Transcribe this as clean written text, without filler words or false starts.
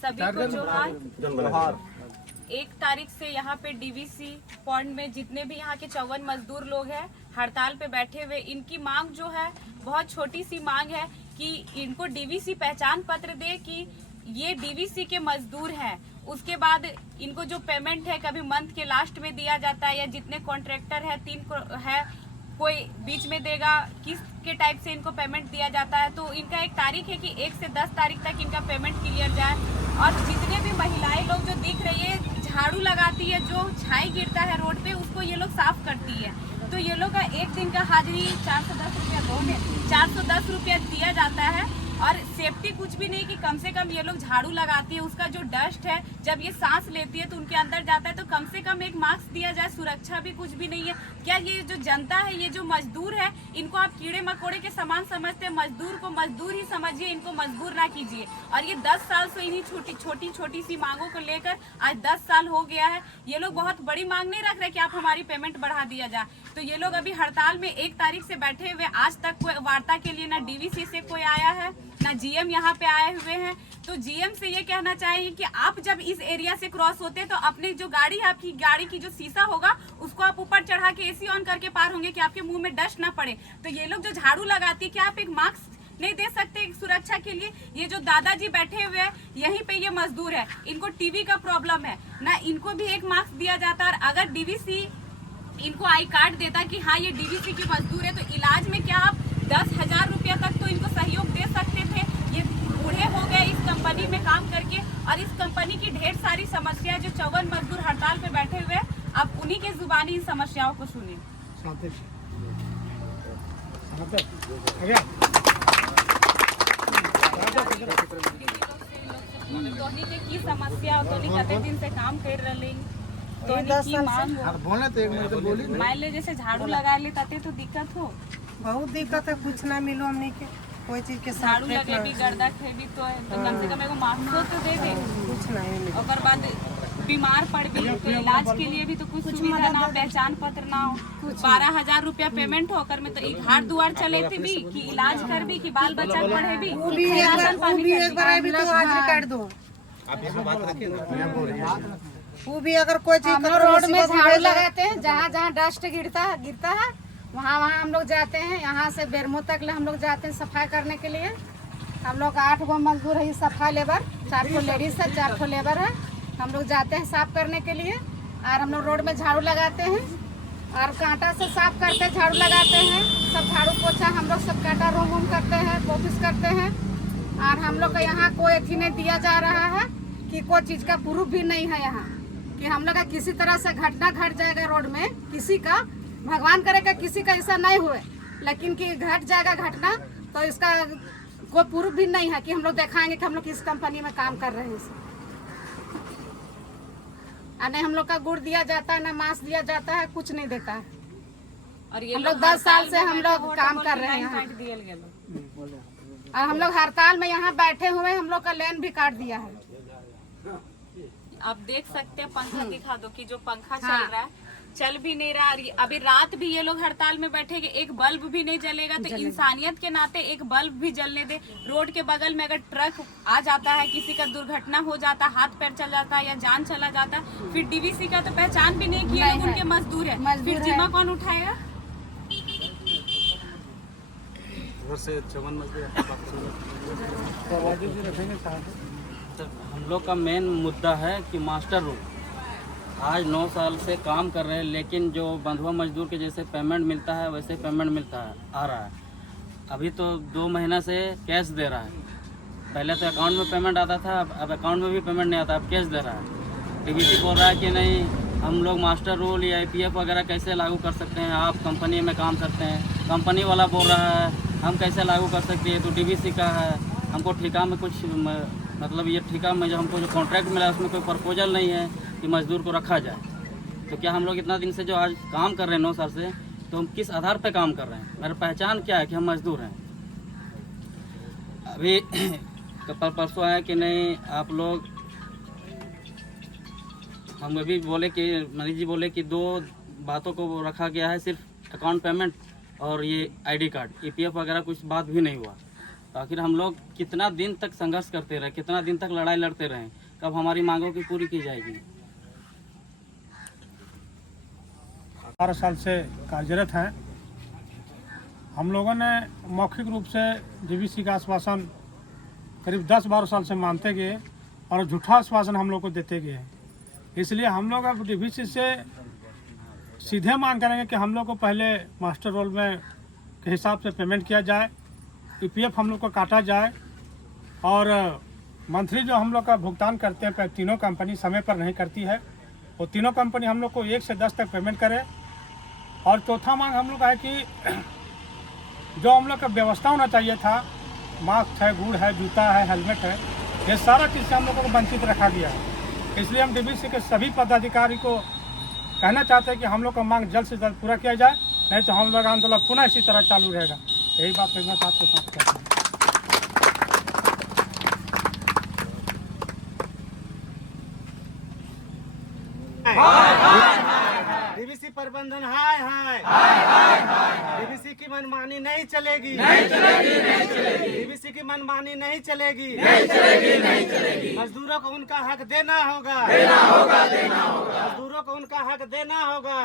सभी को जोहार। 1 तारीख से यहाँ पे डीवीसी पॉइंट में जितने भी यहाँ के 54 मजदूर लोग हैं हड़ताल पे बैठे हुए, इनकी मांग जो है बहुत छोटी सी मांग है कि इनको डीवीसी पहचान पत्र दे कि ये डीवीसी के मजदूर हैं। उसके बाद इनको जो पेमेंट है कभी मंथ के लास्ट में दिया जाता है या जितने कॉन्ट्रैक्टर है 3 है कोई बीच में देगा, किस के टाइप से इनको पेमेंट दिया जाता है। तो इनका एक तारीख है कि 1 से 10 तारीख तक इनका पेमेंट क्लियर जाए। और जितने भी महिलाएं लोग जो दिख रही है झाड़ू लगाती है, जो छाई गिरता है रोड पे उसको ये लोग साफ करती है। तो ये लोग का एक दिन का हाजिरी 410 रुपया दोगे, 410 रुपया दिया जाता है। और सेफ्टी कुछ भी नहीं कि कम से कम ये लोग झाड़ू लगाती है, उसका जो डस्ट है जब ये सांस लेती है तो उनके अंदर जाता है, तो कम से कम एक मास्क दिया जाए। सुरक्षा भी कुछ भी नहीं है। क्या ये जो जनता है, ये जो मजदूर है, इनको आप कीड़े मकोड़े के समान समझते हैं? मजदूर को मजदूर ही समझिए, इनको मजबूर ना कीजिए। और ये 10 साल से इन्हीं छोटी सी मांगों को लेकर आज 10 साल हो गया है। ये लोग बहुत बड़ी मांग नहीं रख रहे कि आप हमारी पेमेंट बढ़ा दिया जाए। तो ये लोग अभी हड़ताल में 1 तारीख से बैठे हुए, आज तक कोई वार्ता के लिए ना डीवीसी से कोई आया है ना जीएम यहाँ पे आए हुए हैं। तो जीएम से ये कहना चाहिए कि आप जब इस एरिया से क्रॉस होते हैं तो अपनी जो गाड़ी है, आपकी गाड़ी की जो शीशा होगा उसको आप ऊपर चढ़ा के एसी ऑन करके पार होंगे कि आपके मुंह में डस्ट ना पड़े। तो ये लोग जो झाड़ू लगाती है, क्या आप एक मास्क नहीं दे सकते एक सुरक्षा के लिए? ये जो दादाजी बैठे हुए हैं यहीं पे ये मजदूर है, इनको टीबी का प्रॉब्लम है ना, इनको भी एक मास्क दिया जाता है। और अगर डीवीसी इनको आई कार्ड देता कि हाँ ये डीवीसी के मजदूर है, तो इलाज में क्या आप 10,000 रुपया तक तो इनको सहयोग दे सकते थे। ये बूढ़े हो गए इस कंपनी में काम करके, और इस कंपनी की ढेर सारी समस्या जो 54 मजदूर हड़ताल पे बैठे हुए, आप उन्हीं के जुबानी इन समस्याओं को सुने। धोनी के की समस्या धोनी कते दिन से काम कर रहे, मान ले जैसे झाड़ू लगा ले ताते तो दिक्कत हो, बहुत दिक्कत है, कुछ ना मिलो हमने के कोई चीज के झाड़ू लगे भी गर्दा खेबी तो है, तो कम से कम एगो मास्क तो दे दे। कुछ नहीं मिलो। और बाद बीमार पड़ भी तो इलाज के लिए भी तो कुछ सुविधा ना, पहचान पत्र ना हो, 12,000 रुपया पेमेंट होकर में तो एक हाथ दुआर चले थे भी कि इलाज कर भी कि बाल बच्चा पढ़े भी, वो भी एक बार भी तो हाजिरी काट दो। वो भी अगर कोई चीज रोड में झाड़ू लगाते हैं, जहाँ जहाँ डस्ट गिरता है वहाँ हम लोग जाते हैं। यहाँ से बेरमो तक हम लोग जाते हैं सफाई करने के लिए। हम लोग 8 गो मजदूर है, सफाई लेबर, 4 ठो लेडीज है, 4 ठो लेबर है। हम लोग जाते हैं साफ करने के लिए, और हम लोग रोड में झाड़ू लगाते हैं और कांटा से साफ करते हैं, झाड़ू लगाते हैं। सब झाड़ू पोछा हम लोग सब कांटा रूम करते हैं, ऑफिस करते हैं। और हम लोग का यहाँ कोई अथी नहीं दिया जा रहा है कि कोई चीज़ का प्रूफ भी नहीं है यहाँ कि हम लोग का किसी तरह से घटना घट जाएगा रोड में, किसी का, भगवान करेगा किसी का ऐसा नहीं हुए, लेकिन कि घट जाएगा घटना तो इसका कोई प्रूफ भी नहीं है कि हम लोग दिखाएंगे कि हम लोग किस कंपनी में काम कर रहे हैं। नहीं हम लोग का गुड़ दिया जाता है, ना मांस दिया जाता है, कुछ नहीं देता है। और ये हम लोग 10 साल से हम लोग काम कर रहे हैं और हम लोग हड़ताल में यहाँ बैठे हुए, हम लोग का लाइन भी काट दिया है। आप देख सकते हैं, पंखा दिखा दो कि जो पंखा चल रहा है चल भी नहीं रहा। अभी रात भी ये लोग हड़ताल में बैठेंगे, एक बल्ब भी नहीं जलेगा। तो इंसानियत के नाते एक बल्ब भी जलने दे। रोड के बगल में अगर ट्रक आ जाता है, किसी का दुर्घटना हो जाता, हाथ पैर चल जाता है या जान चला जाता, फिर डीवीसी का तो पहचान भी नहीं किया, उनके मजदूर है, फिर जिम्मा कौन उठाएगा? हम लोग का मेन मुद्दा है कि मास्टर रूल आज 9 साल से काम कर रहे हैं, लेकिन जो बंधुआ मजदूर के जैसे पेमेंट मिलता है वैसे पेमेंट मिलता है आ रहा है। अभी तो 2 महीना से कैश दे रहा है, पहले तो अकाउंट में पेमेंट आता था, अब अकाउंट में भी पेमेंट नहीं आता, अब कैश दे रहा है। डीवीसी बोल रहा है कि नहीं हम लोग मास्टर रूल या ईपीएफ वगैरह कैसे लागू कर सकते हैं, आप कंपनी में काम करते हैं। कंपनी वाला बोल रहा है हम कैसे लागू कर सकते हैं, तो डीवीसी का है, हमको ठेका में कुछ मतलब ये ठेका में जो हमको जो कॉन्ट्रैक्ट मिला है उसमें कोई प्रपोजल नहीं है कि मजदूर को रखा जाए। तो क्या हम लोग इतना दिन से जो आज काम कर रहे हैं 9 साल से, तो हम किस आधार पे काम कर रहे हैं? मेरी पहचान क्या है कि हम मजदूर हैं। अभी कल परसों आया कि नहीं आप लोग, हम अभी बोले कि मनीष जी बोले कि 2 बातों को रखा गया है, सिर्फ अकाउंट पेमेंट और ये आईडी कार्ड, ईपीएफ वगैरह कुछ बात भी नहीं हुआ। आखिर हम लोग कितना दिन तक संघर्ष करते रहे, कितना दिन तक लड़ाई लड़ते रहे, कब हमारी मांगों की पूरी की जाएगी। 18 साल से कार्यरत हैं। हम लोगों ने मौखिक रूप से डीवीसी का आश्वासन करीब 10-12 साल से मानते गए और झूठा आश्वासन हम लोग को देते गए। इसलिए हम लोग अब डीवीसी से सीधे मांग करेंगे कि हम लोग को पहले मास्टर रोल में के हिसाब से पेमेंट किया जाए, ईपीएफ हम लोग को काटा जाए और मंथली जो हम लोग का भुगतान करते हैं तीनों कंपनी समय पर नहीं करती है, वो तीनों कंपनी हम लोग को 1 से 10 तक पेमेंट करे। और चौथा मांग हम लोग का है कि जो हम लोग का व्यवस्था होना चाहिए था, मास्क है, गुड़ है, जूता है, हेलमेट है, ये सारा चीज़ से हम लोगों को वंचित रखा गया है। इसलिए हम डीवीसी के सभी पदाधिकारी को कहना चाहते हैं कि हम लोग का मांग जल्द से जल्द पूरा किया जाए, नहीं तो हम लोग आंदोलन पुनः इसी तरह चालू रहेगा। यही बात कहना चाहते हैं। डीवीसी प्रबंधन हाय हाय, डीवीसी की मनमानी नहीं चलेगी, डीवीसी की मनमानी नहीं चलेगी। मजदूरों को उनका हक देना होगा, मजदूरों को उनका हक देना होगा।